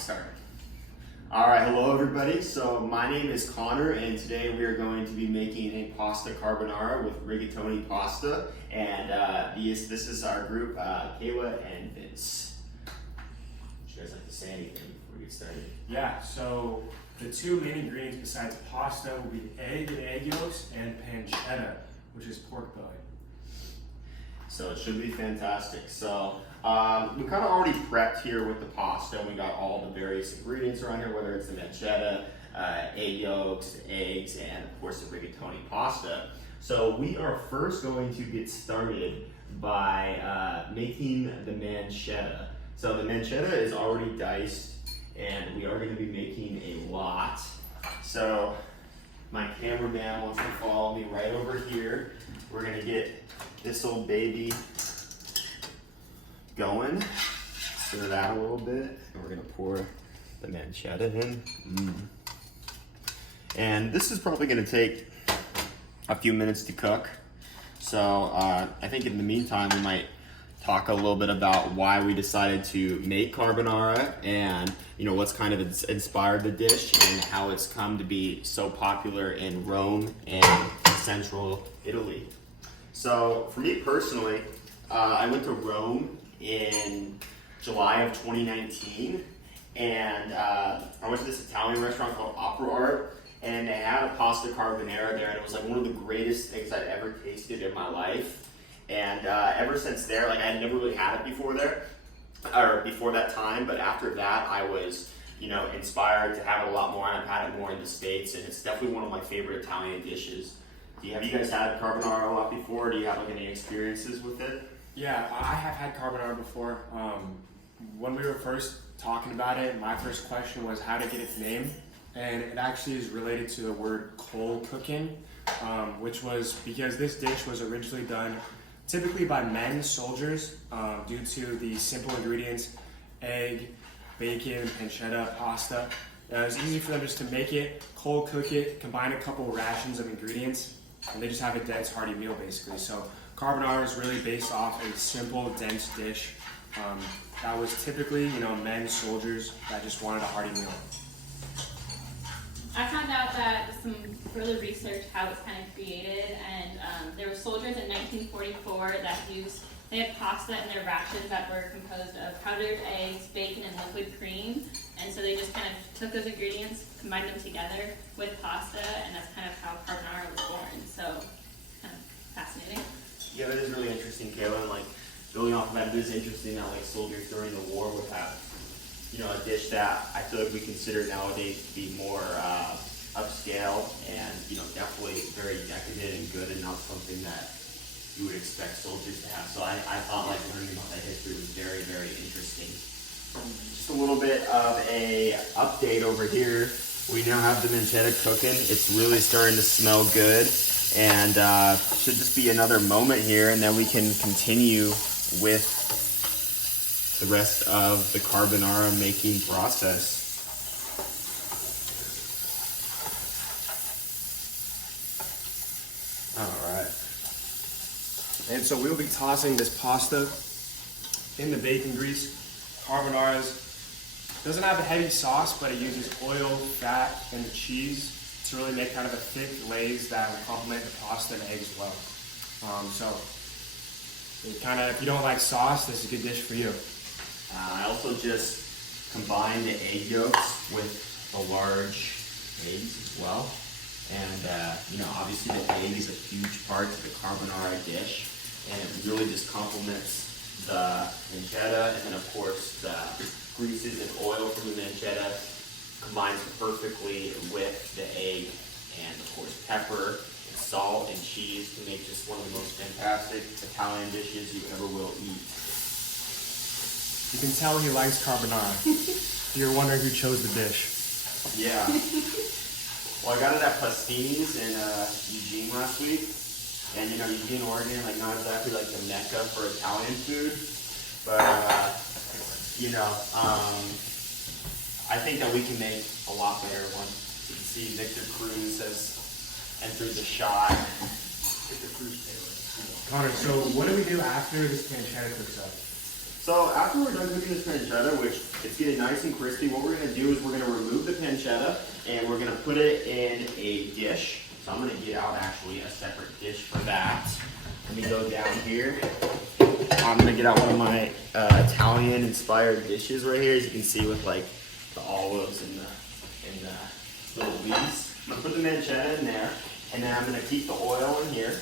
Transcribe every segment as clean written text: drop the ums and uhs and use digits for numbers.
Start. All right, hello everybody. So my name is Connor, and today we are going to be making a pasta carbonara with rigatoni pasta. And this is our group, Kayla and Vince. Would you guys like to say anything before we get started? Yeah. So the two main ingredients besides pasta will be egg and egg yolks and pancetta, which is pork belly. So it should be fantastic. So we kind of already prepped here with the pasta. We got all the various ingredients around here, whether it's the pancetta, egg yolks, eggs, and of course the rigatoni pasta. So we are first going to get started by making the pancetta. So the pancetta is already diced, and we are going to be making a lot. So my cameraman wants to follow me right over here. We're going to get this old baby going, stir that a little bit, and we're gonna pour the pancetta in. And this is probably gonna take a few minutes to cook. So I think in the meantime, we might talk a little bit about why we decided to make carbonara and what's kind of inspired the dish and how it's come to be so popular in Rome and central Italy. So for me personally, I went to Rome in July of 2019, and I went to this Italian restaurant called Opera Art, and they had a pasta carbonara there, and it was like one of the greatest things I'd ever tasted in my life. And ever since there, like I had never really had it before there, or before that time, but after that I was inspired to have it a lot more, and I've had it more in the States, and it's definitely one of my favorite Italian dishes. Have you guys had carbonara a lot before? Do you have like any experiences with it? Yeah, I have had carbonara before. When we were first talking about it, my first question was how to get its name, and it actually is related to the word coal cooking, which was because this dish was originally done typically by men, soldiers, due to the simple ingredients: egg, bacon, pancetta, pasta. It was easy for them just to make it, cold cook it, combine a couple rations of ingredients, and they just have a dense, hearty meal basically. So carbonara is really based off a simple, dense dish that was typically, men, soldiers that just wanted a hearty meal. I found out that some further research how it's kind of created, and there were soldiers in 1944 that they had pasta in their rations that were composed of powdered eggs, bacon, and liquid cream, and so they just kind of took those ingredients, combined them together with pasta, and that's kind of how carbonara was born. So, kind of fascinating. Yeah, that is really interesting, Kayla. And like building off of that, it is interesting that like soldiers during the war would have, a dish that I feel like we consider nowadays to be more upscale and definitely very decadent and good, and not something that you would expect soldiers to have. So I thought like learning about that history was very, very interesting. Just a little bit of a update over here. We now have the pancetta cooking. It's really starting to smell good, and should just be another moment here, and then we can continue with the rest of the carbonara making process. All right. And so we'll be tossing this pasta in the bacon grease. Carbonara's doesn't have a heavy sauce, but it uses oil, fat, and the cheese to really make kind of a thick glaze that will complement the pasta and eggs well. So it kind of, if you don't like sauce, this is a good dish for you. I also just combined the egg yolks with the large eggs as well. And obviously the egg is a huge part of the carbonara dish, and it really just complements the pancetta, and then of course the greases and oil from the pancetta combines perfectly with the egg, and of course pepper and salt and cheese to make just one of the most fantastic Italian dishes you ever will eat. You can tell he likes carbonara. If you're wondering who chose the dish. Yeah. Well, I got it at Pastini's in Eugene last week. And Eugene, Oregon, like not exactly like the mecca for Italian food. But, I think that we can make a lot better ones. You can see Victor Cruz has entered the shot. Victor Cruz. Connor, so what do we do after this pancetta cooks up? So after we're done cooking this pancetta, which it's getting nice and crispy, what we're gonna do is we're gonna remove the pancetta and we're gonna put it in a dish. So I'm gonna get out actually a separate dish for that. Let me go down here. I'm gonna get out one of my Italian inspired dishes right here, as you can see with like the olives and the little leaves. I'm gonna put the pancetta in there, and then I'm gonna keep the oil in here,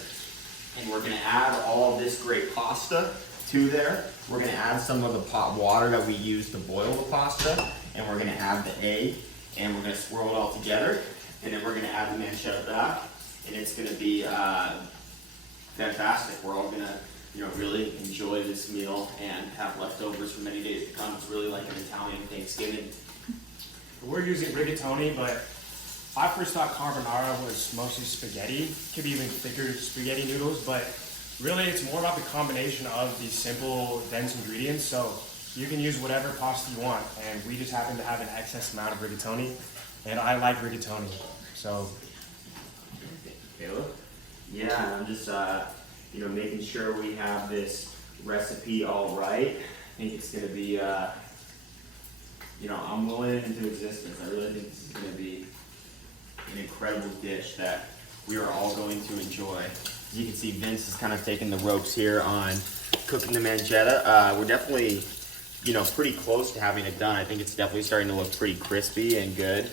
and we're gonna add all of this great pasta to there. We're gonna add some of the pot water that we use to boil the pasta, and we're gonna add the egg, and we're gonna swirl it all together, and then we're gonna add the pancetta back, and it's gonna be fantastic. We're all gonna, really enjoy this meal and have leftovers for many days to come. It's really like an Italian Thanksgiving. We're using rigatoni, but I first thought carbonara was mostly spaghetti. Could be even thicker spaghetti noodles, but really it's more about the combination of these simple, dense ingredients. So you can use whatever pasta you want, and we just happen to have an excess amount of rigatoni, and I like rigatoni. So, Caleb? Yeah, I'm just making sure we have this recipe all right. I think it's gonna be I'm willing it into existence. I really think this is gonna be an incredible dish that we are all going to enjoy. As you can see, Vince is kind of taking the ropes here on cooking the pancetta. We're definitely, pretty close to having it done. I think it's definitely starting to look pretty crispy and good.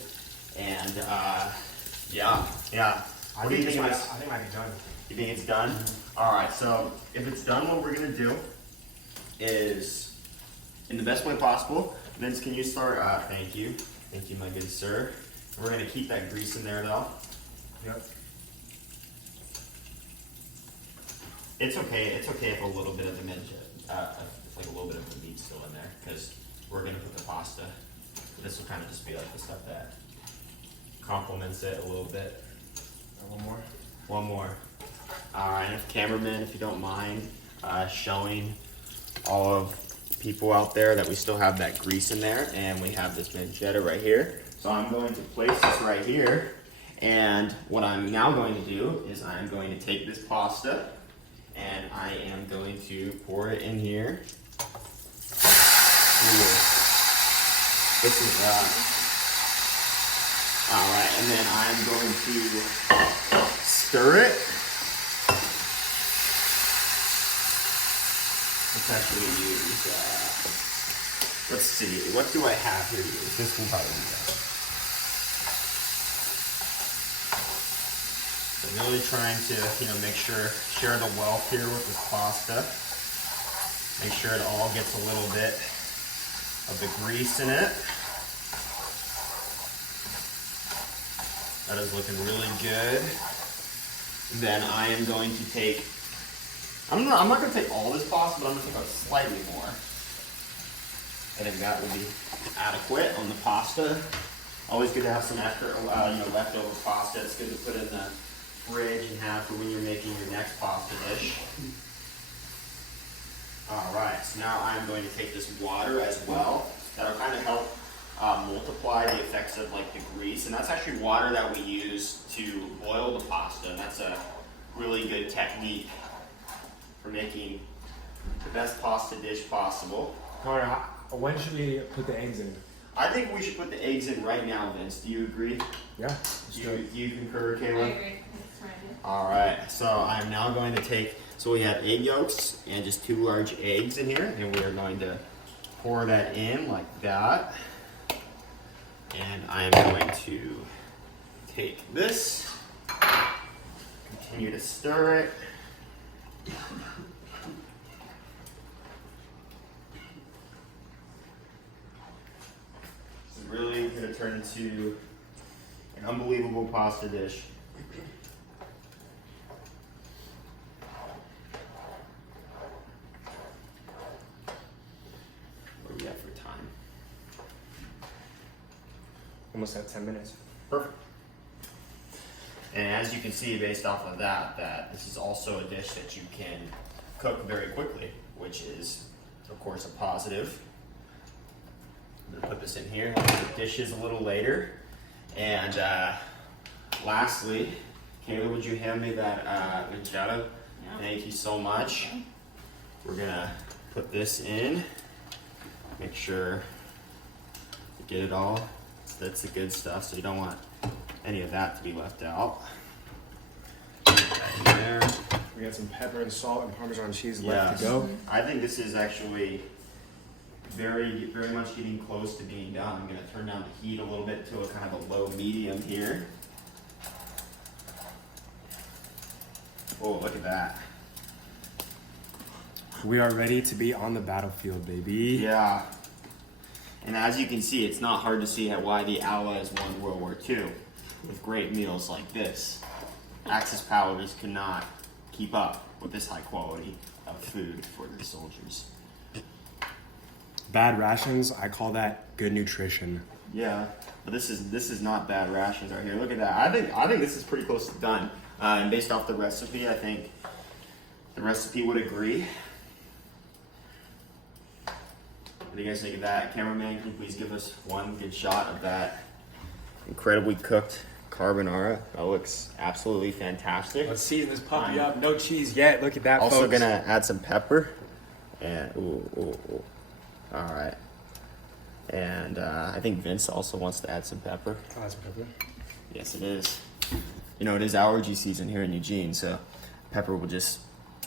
And yeah. What do you think? I think it might be done. You think it's done? All right, so if it's done, what we're gonna do is, in the best way possible, Vince, can you start? Thank you, my good sir. We're gonna keep that grease in there though. Yep. It's okay if a little bit of the like a little bit of the meat's still in there, because we're gonna put the pasta. This will kind of just be like the stuff that complements it a little bit. One more. All right, cameraman, if you don't mind, showing all of people out there that we still have that grease in there, and we have this pancetta right here. So I'm going to place this right here, and what I'm now going to do is I'm going to take this pasta, and I am going to pour it in here. This is all right, and then I'm going to stir it. Let's actually use, let's see, what do I have here to use? This will probably be best. So really trying to, make sure, share the wealth here with this pasta. Make sure it all gets a little bit of the grease in it. That is looking really good. Then I am going to take, I'm not going to take all this pasta, but I'm going to take out slightly more. I think that will be adequate on the pasta. Always good to have some extra, leftover pasta. It's good to put in the fridge and have for when you're making your next pasta dish. All right, so now I'm going to take this water as well. That'll kind of help multiply the effects of like the grease, and that's actually water that we use to boil the pasta, and that's a really good technique for making the best pasta dish possible. Connor, when should we put the eggs in? I think we should put the eggs in right now, Vince. Do you agree? Yeah. You concur, I Caleb? agree. That's my idea. All right, so I'm now going to take, so we have egg yolks and just 2 large eggs in here, and we are going to pour that in like that. And I'm going to take this, continue to stir it. This is really going to turn into an unbelievable pasta dish. What do we have for time? Almost at 10 minutes. Perfect. And as you can see, based off of that this is also a dish that you can cook very quickly, which is, of course, a positive. I'm gonna put this in here. I'll cook dishes a little later. And lastly, Kayla, would you hand me that pancetta? Yeah. Thank you so much. We're gonna put this in. Make sure you get it all. That's the good stuff, so you don't want any of that to be left out. Right in there. We got some pepper and salt and Parmesan cheese Yes. left to go. I think this is actually very much getting close to being done. I'm gonna turn down the heat a little bit to a kind of a low medium here. Oh, look at that. We are ready to be on the battlefield, baby. Yeah. And as you can see, it's not hard to see why the Allies won World War II with great meals like this. Axis powers could not keep up with this high quality of food for the soldiers. Bad rations, I call that good nutrition. Yeah, but this is not bad rations right here. Look at that. I think this is pretty close to done. And based off the recipe, I think the recipe would agree. What do you guys think of that? Cameraman, can you please give us one good shot of that incredibly cooked carbonara? That looks absolutely fantastic. Let's season this puppy up. No cheese yet. Look at that, Also folks. gonna add some pepper. And ooh. All right. And I think Vince also wants to add some pepper. Oh, that's pepper. Yes, it is. You know, it is allergy season here in Eugene, so pepper will just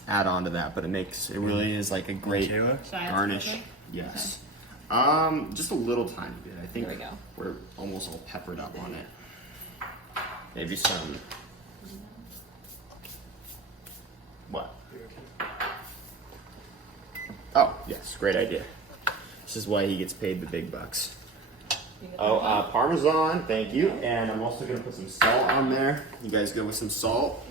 add on to that. But it really is like a great Kayla? Should I add some garnish. pepper? Yes. Just a little tiny bit. I think There we go. we're almost all peppered up on it. Maybe some. What? Oh, yes, great idea. This is why he gets paid the big bucks. Oh, Parmesan, thank you. And I'm also gonna put some salt on there. You guys go with some salt?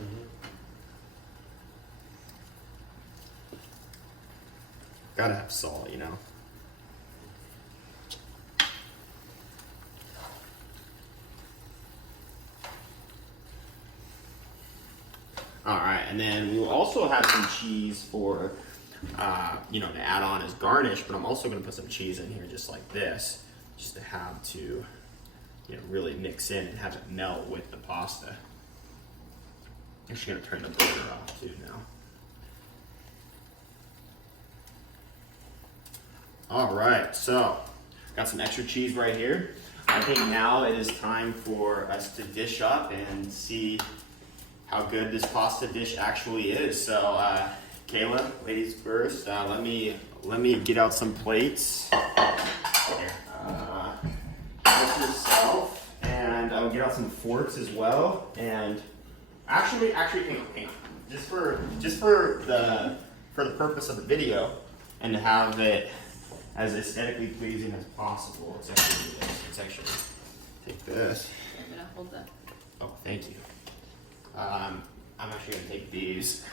Gotta have salt, you know. All right, and then we'll also have some cheese for, you know, to add on as garnish, but I'm also gonna put some cheese in here just like this, just to have to, you know, really mix in and have it melt with the pasta. I'm just gonna turn the burner off too now. All right, so got some extra cheese right here. I think now it is time for us to dish up and see how good this pasta dish actually is. So, Kayla, ladies first. Let me get out some plates. Help yourself, and I'll get out some forks as well. And actually, hang on. Just for the purpose of the video, and to have it as aesthetically pleasing as possible, it's actually take this. I'm gonna hold the. Oh, thank you. I'm actually gonna take these.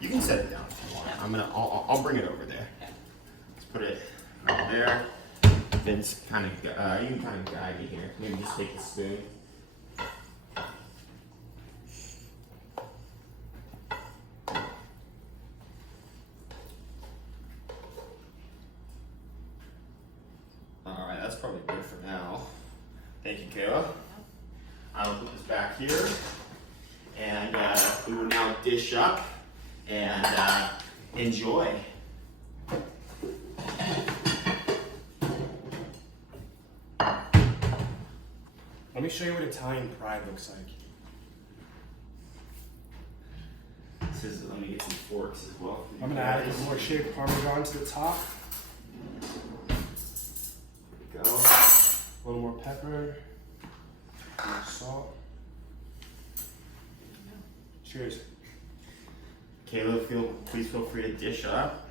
You can set it down if you want. I'll bring it over there. Okay. Let's put it right there. Vince, you can kind of guide me here. Maybe just take the spoon. All right, that's probably good for now. Thank you, Kayla. I will put this back here, and we will now dish up and enjoy. Let me show you what Italian pride looks like. Let me get some forks as well. I'm gonna add a little more shaved Parmesan to the top. There we go. A little more pepper. More salt. Cheers. Kayla, please feel free to dish up.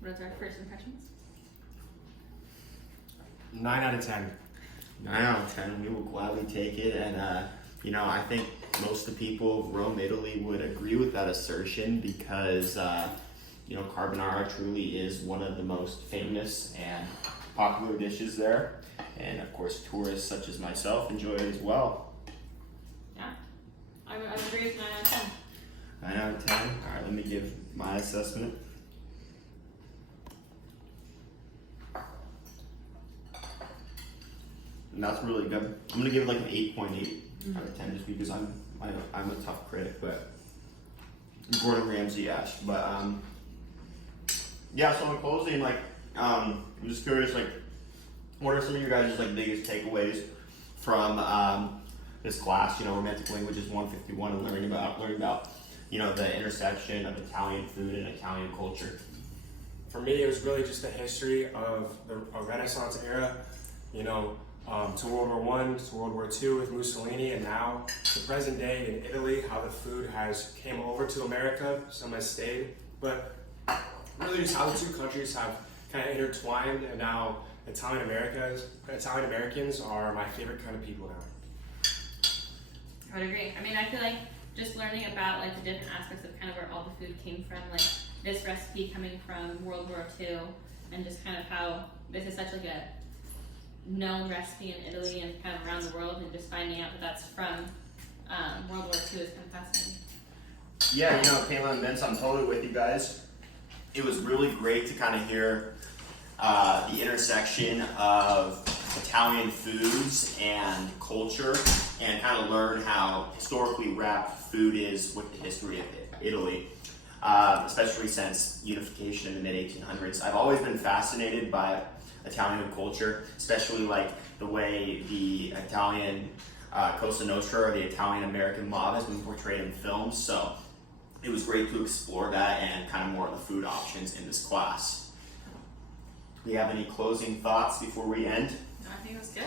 What are our first impressions? 9 out of 10. 9 out of 10. We will gladly take it, and you know, I think most of the people of Rome, Italy would agree with that assertion because you know, carbonara truly is one of the most famous and popular dishes there, and of course, tourists such as myself enjoy it as well. Yeah, I agree with 9 out of 10. 9 out of 10. All right, let me give my assessment. And that's really good. I'm gonna give it like an 8.8 out of 10 just because I'm a tough critic, but Gordon Ramsay-esque. But yeah, so in closing, like, I'm just curious, like, what are some of your guys' like biggest takeaways from this class? You know, Romantic Languages 151, and learning about you know the intersection of Italian food and Italian culture. For me, it was really just the history of the Renaissance era, you know, to World War One, to World War Two with Mussolini, and now to present day in Italy, how the food has came over to America, some has stayed, but really just how the two countries have kind of intertwined, and now Italian Americans are my favorite kind of people now. I would agree. I mean, I feel like just learning about like the different aspects of kind of where all the food came from, like this recipe coming from World War II, and just kind of how this is such like a known recipe in Italy and kind of around the world, and just finding out that that's from World War II is kind of fascinating. Yeah, you know, Kayla and Vince, I'm totally with you guys. It was really great to kind of hear the intersection of Italian foods and culture, and kind of learn how historically wrapped food is with the history of Italy, especially since unification in the mid-1800s. I've always been fascinated by Italian culture, especially like the way the Italian Cosa Nostra, or the Italian American mob, has been portrayed in films. So it was great to explore that and kind of more of the food options in this class. Do you have any closing thoughts before we end? No, I think it was good.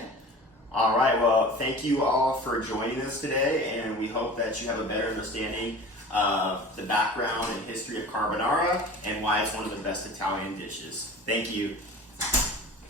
All right, well, thank you all for joining us today, and we hope that you have a better understanding of the background and history of carbonara and why it's one of the best Italian dishes. Thank you.